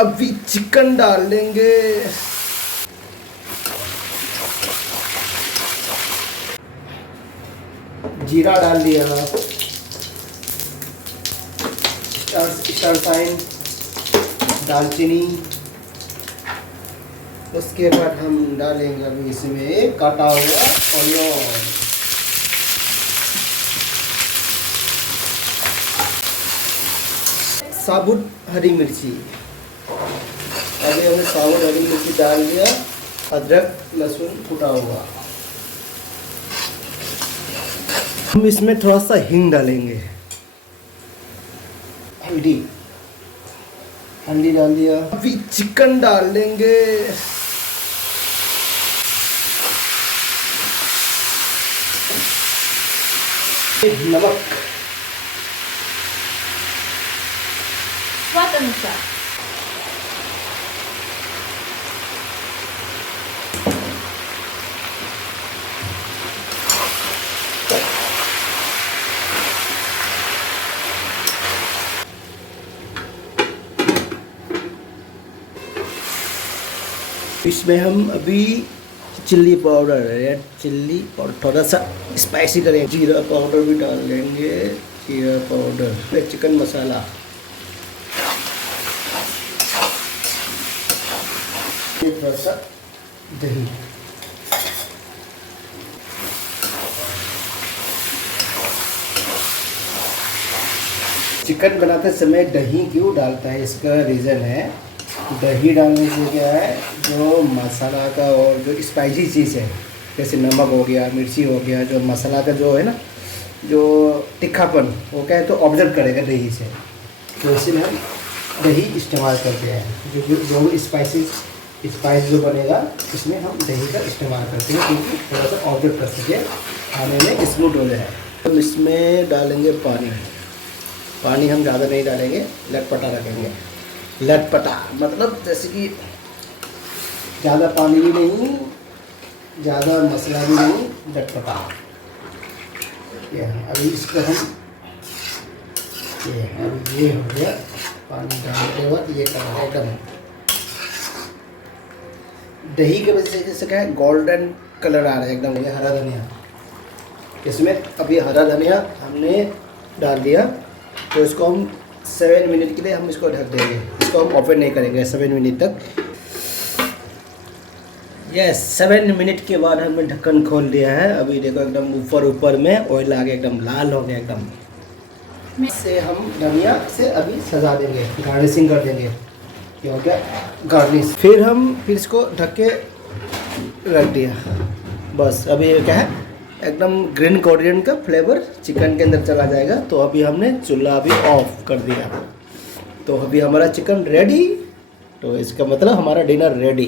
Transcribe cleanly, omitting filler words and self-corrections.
अभी चिकन डाल देंगे। जीरा डाल दिया, स्टार साइन, दालचीनी। उसके बाद हम डालेंगे अभी इसमें काटा हुआ ऑनियन, साबुत हरी मिर्ची। अभी हमने साबुत हरी मिर्ची डाल दिया, अदरक लहसुन कुटा हुआ। हम इसमें थोड़ा सा हींग डालेंगे, हल्दी डाल दिया। अभी चिकन डाल देंगे, नमक स्वाद अनुसार। इसमें हम अभी chilli powder, red chilli powder, थोड़ा सा स्पाइसी करेंगे। जीरा पाउडर भी डाल देंगे, जीरा पाउडर, चिकन मसाला, थोड़ा सा दही। चिकन बनाते समय दही क्यों डालता है, इसका रीज़न है, दही डालने से क्या है, जो मसाला का और जो स्पाइसी चीज़ है, जैसे नमक हो गया, मिर्ची हो गया, जो मसाला का जो है ना, जो तिखापन, वो क्या है तो ऑब्जर्व करेगा दही से। तो इसलिए हम दही इस्तेमाल करते हैं। जो स्पाइस जो बनेगा इसमें हम दही का इस्तेमाल करते हैं, क्योंकि थोड़ा सा ऑब्जर्व कर सके, खाने में स्मूथ हो जाए। हम इसमें डालेंगे पानी हम ज़्यादा नहीं डालेंगे, लटपटा रखेंगे। लटपटा मतलब जैसे कि ज़्यादा पानी भी नहीं, ज़्यादा मसाला भी नहीं, लटपटा। ये अभी इसको हम ये हो गया। पानी डालने के बाद ये करना एकदम दही के वजह से, जैसे क्या है गोल्डन कलर आ रहा है एकदम। ये हरा धनिया, इसमें अभी हरा धनिया हमने डाल दिया, तो इसको हम 7 मिनट के लिए हम इसको ढक देंगे। इसको हम ओपन नहीं करेंगे 7 मिनट तक। यस, 7 मिनट के बाद हमने ढक्कन खोल दिया है। अभी देखो एकदम ऊपर में ऑयल आ गया, एकदम लाल हो गया एकदम। से हम धनिया से अभी सजा देंगे, गार्निशिंग कर देंगे। ये हो गया गार्निश। फिर इसको ढक के रख दिया, बस। अभी ये क्या है, एकदम ग्रीन कोरियन का फ्लेवर चिकन के अंदर चला जाएगा। तो अभी हमने चूल्हा अभी ऑफ कर दिया, तो अभी हमारा चिकन रेडी। तो इसका मतलब हमारा डिनर रेडी।